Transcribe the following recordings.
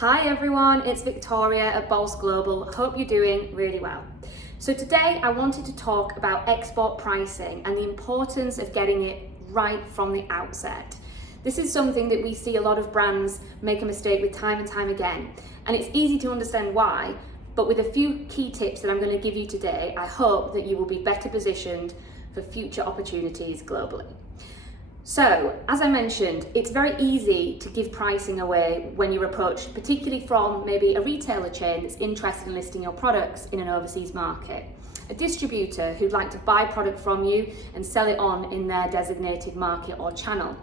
Hi everyone, it's Victoria at Bols Global. Hope you're doing really well. So today I wanted to talk about export pricing and the importance of getting it right from the outset. This is something that we see a lot of brands make a mistake with time and time again, and it's easy to understand why, but with a few key tips that I'm going to give you today, I hope that you will be better positioned for future opportunities globally. So, as I mentioned, it's very easy to give pricing away when you're approached, particularly from maybe a retailer chain that's interested in listing your products in an overseas market, a distributor who'd like to buy product from you and sell it on in their designated market or channel,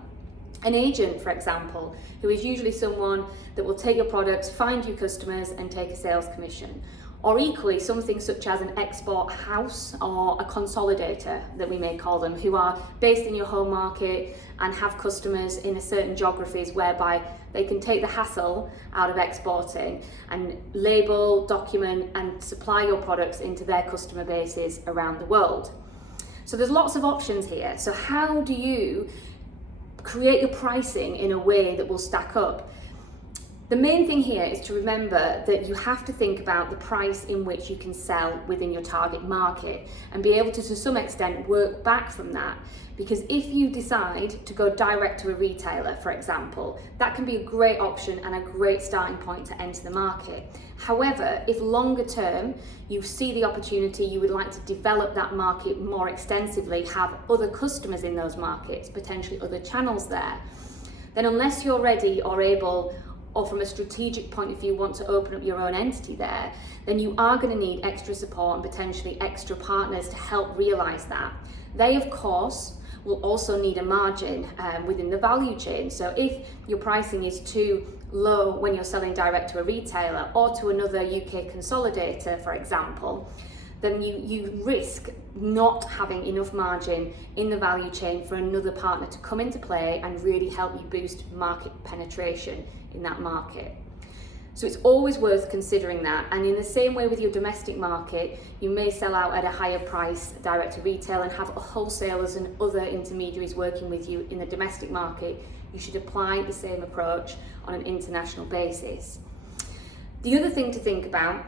an agent, for example, who is usually someone that will take your products, find you customers and take a sales commission. Or equally, something such as an export house or a consolidator that we may call them, who are based in your home market and have customers in a certain geographies whereby they can take the hassle out of exporting and label, document and supply your products into their customer bases around the world. So there's lots of options here. So how do you create your pricing in a way that will stack up? The main thing here is to remember that you have to think about the price in which you can sell within your target market and be able to some extent work back from that. Because if you decide to go direct to a retailer, for example, that can be a great option and a great starting point to enter the market. However, if longer term you see the opportunity, you would like to develop that market more extensively, have other customers in those markets, potentially other channels there, then unless you're ready or able, or from a strategic point of view want to open up your own entity there, then you are going to need extra support and potentially extra partners to help realise that. They, of course, will also need a margin within the value chain. So if your pricing is too low when you're selling direct to a retailer or to another UK consolidator, for example, then you risk not having enough margin in the value chain for another partner to come into play and really help you boost market penetration in that market. So it's always worth considering that. And in the same way with your domestic market, you may sell out at a higher price direct to retail and have wholesalers and other intermediaries working with you in the domestic market. You should apply the same approach on an international basis. The other thing to think about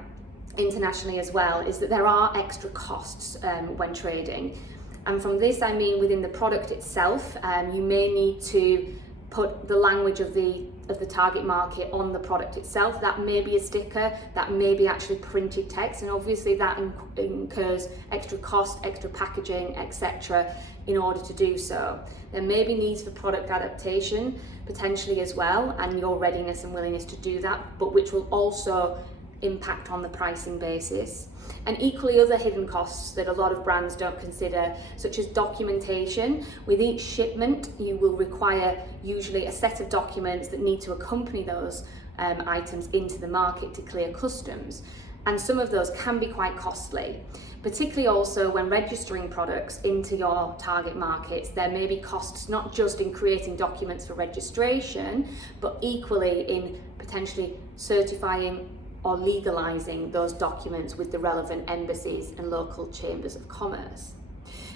internationally as well is that there are extra costs when trading, and from this I mean within the product itself. You may need to put the language of the target market on the product itself. That may be a sticker, that may be actually printed text, and obviously that incurs extra cost, extra packaging, etc. in order to do so. There may be needs for product adaptation potentially as well, and your readiness and willingness to do that, but which will also impact on the pricing basis. And equally other hidden costs that a lot of brands don't consider, such as documentation. With each shipment you will require usually a set of documents that need to accompany those items into the market to clear customs, and some of those can be quite costly, particularly also when registering products into your target markets. There may be costs not just in creating documents for registration, but equally in potentially certifying or legalising those documents with the relevant embassies and local chambers of commerce.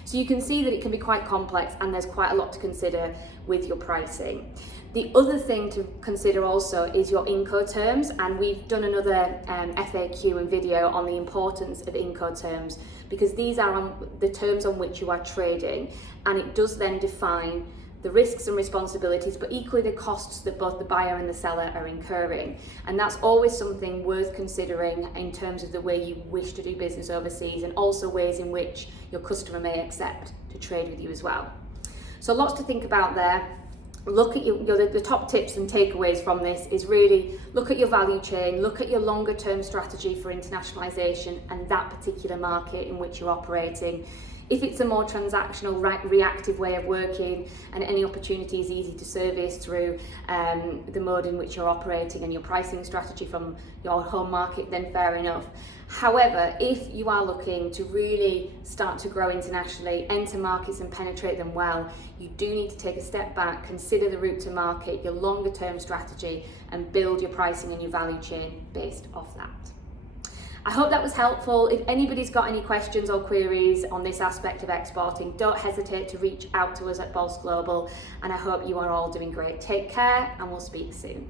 So you can see that it can be quite complex and there's quite a lot to consider with your pricing. The other thing to consider also is your Inco terms, and we've done another FAQ and video on the importance of Inco terms, because these are on the terms on which you are trading, and it does then define the risks and responsibilities, but equally the costs that both the buyer and the seller are incurring. And that's always something worth considering in terms of the way you wish to do business overseas, and also ways in which your customer may accept to trade with you as well. So lots to think about there. Look at the top tips and takeaways from this is really look at your value chain, look at your longer term strategy for internationalization and that particular market in which you're operating. If it's a more transactional, reactive way of working and any opportunity is easy to service through the mode in which you're operating and your pricing strategy from your home market, then fair enough. However, if you are looking to really start to grow internationally, enter markets and penetrate them well, you do need to take a step back, consider the route to market, your longer term strategy, and build your pricing and your value chain based off that. I hope that was helpful. If anybody's got any questions or queries on this aspect of exporting, don't hesitate to reach out to us at Bols Global, and I hope you are all doing great. Take care and we'll speak soon.